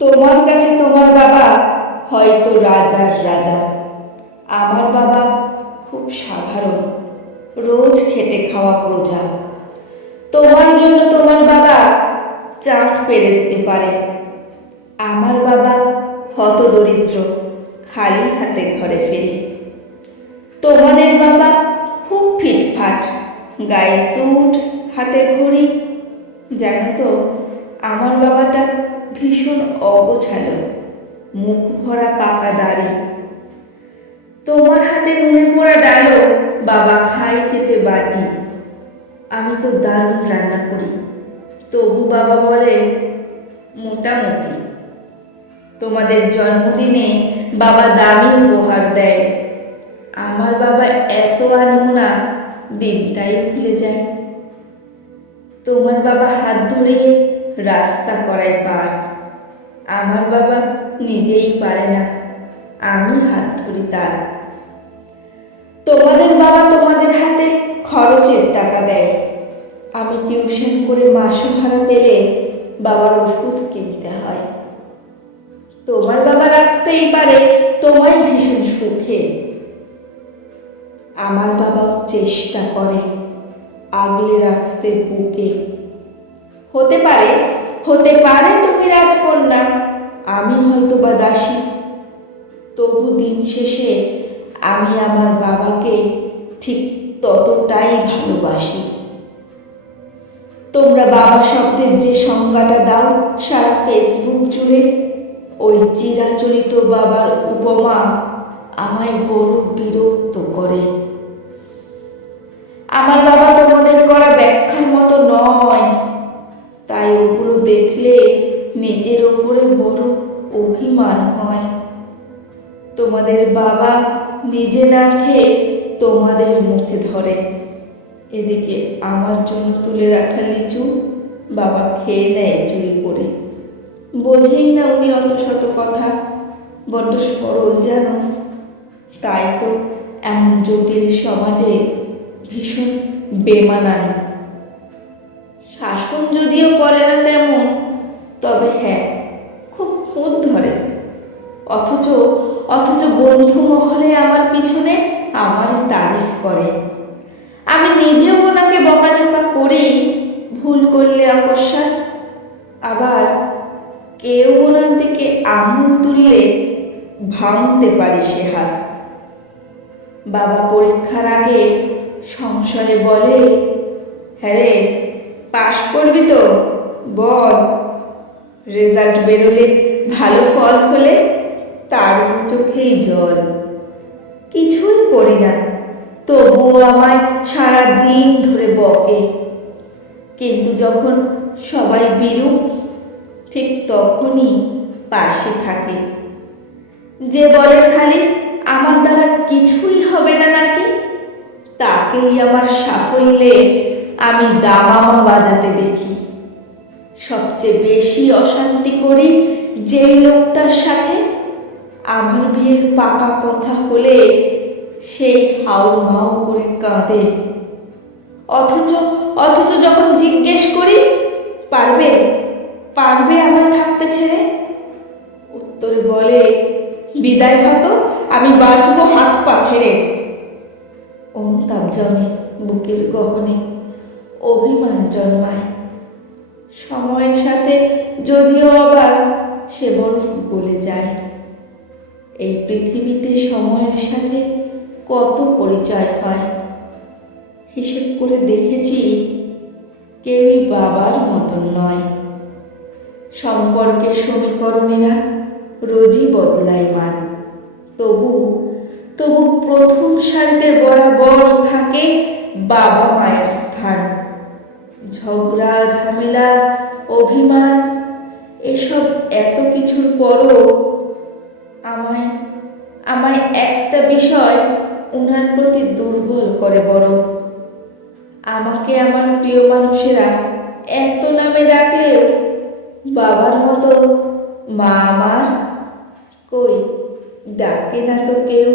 তোমার কাছে তোমার বাবা হয়তো রাজার রাজা, আমার বাবা খুব সাধারণ, রোজ খেটে খাওয়া প্রজা। তোমার জন্য তোমার বাবা চাঁদ পেরে দিতে পারে, আমার বাবা হতদরিদ্র, খালি হাতে ঘরে ফেরে। তোমাদের বাবা খুব ফিটফাট, গায়ে স্যুট, হাতে ঘড়ি। জানো তো, আমার বাবাটা ভীষণ অগোছালো, মুখ ভরা পাকা দাড়ি। তোমার হাতে নুনে পোড়া ডালও বাবা খায় চেটে বাটি। আমি তো দারুণ রান্না করি, তবু বাবা বলে মোটামুটি। তোমাদের জন্মদিনে বাবা দামি উপহার দেয়, আমার বাবা এত আনমনা, দিনটাই ভুলে যায়। তোমার বাবা হাত ধরে রাস্তা করায় পার, আমার বাবা নিজেই পারে না, আমি হাত ধরি তার। তোমাদের বাবা তোমাদের হাতে খরচের টাকা দেয়, আমি টিউশন করে মাসোহারা পেলে বাবার ওষুধ কিনতে হয়। তোমার বাবা রাখতেই পারে তোমায় ভীষণ সুখে, আমার বাবাও চেষ্টা করে আগলে রাখতে বুকে। হতে পারে তুমি রাজকন্যা, আমি হয়তো বা দাসী, তবু দিন শেষে আমি আমার বাবাকে ঠিক ততটাই ভালোবাসি। তোমরা বাবা শব্দের যে সংজ্ঞাটা দাও সারা ফেসবুক জুড়ে, ওই চিরাচরিত বাবার উপমা আমায় বড় বিরক্ত করে। আমার বাবা তোমাদের করা ব্যাখ্যার মতো নয়, তাই ওগুলো দেখলে নিজের ওপরে বড় অভিমান হয়। তোমাদের বাবা নিজে না খেয়ে তোমাদের মুখে ধরে, এদিকে আমার জন্য তুলে রাখা লিচু বাবা খেয়ে নেয় চুরি করে। বোঝেই না উনি অত শত কথা, বড্ড সরল যেন। তাই তো এমন জটিল সমাজে ভীষণ বেমানানো। শাসন যদিও করে না তেমন, তবে হ্যাঁ খুব খুঁত ধরে। অথচ বন্ধু মহলে আমার পিছনে আমার তারিফ করে। আমি নিজেও ওনাকে বকাঝকা করি, ভুল করলে অকস্মাৎ। আবার কেউ ওনার দিকে আঙুল তুললে ভাঙতে পারি সে হাত। বাবা পরীক্ষার আগে সংশয়ে বলে, হ্যাঁ রে, পাশ করবি তো বল। রেজাল্ট বেরোলে ভালো ফল হলে তার দু চোখেই জল। কিছুই করি না, তবুও আমায় সারা দিন ধরে বকে। কিন্তু যখন সবাই বিরূপ, ঠিক তখনই পাশে থাকে। যে বলে খালি আমার দ্বারা কিছুই হবে না নাকি, তাকেই আমার সাফল্যে আমি দামামা বাজাতে দেখি। সবচেয়ে বেশি অশান্তি করি যেই লোকটার সাথে, আমার বিয়ের পাকা কথা হলে সেই হাউ মাউ করে কাঁদে। অথচ যখন জিজ্ঞেস করি পারবে আমায় থাকতে ছেড়ে, উত্তরে বলে বিদায় হতো, আমি বাঁচবো হাত পা ছেড়ে। অনুতাপ জমে বুকের গহনে, অভিমান জন্মায়। সময়ের সাথে যদিও আবার সে বরফ গলে যায়। এই পৃথিবীতে সময়ের সাথে কত পরিচয় হয়, হিসেব করে দেখেছি কেউই বাবার মতন নয়। সম্পর্কের সমীকরণেরা রোজই বদলায় মান, তবু প্রথম সারিতে বরাবর থাকে বাবা মায়ের স্থান। ঝগড়া ঝামেলা অভিমান এসব এত কিছুর পরও আমায় একটা বিষয় ওনার প্রতি দুর্বল করে বড়। আমাকে আমার প্রিয় মানুষেরা এত নামে ডাকলেও বাবার মতো মা আমার কই ডাকে না তো কেউ।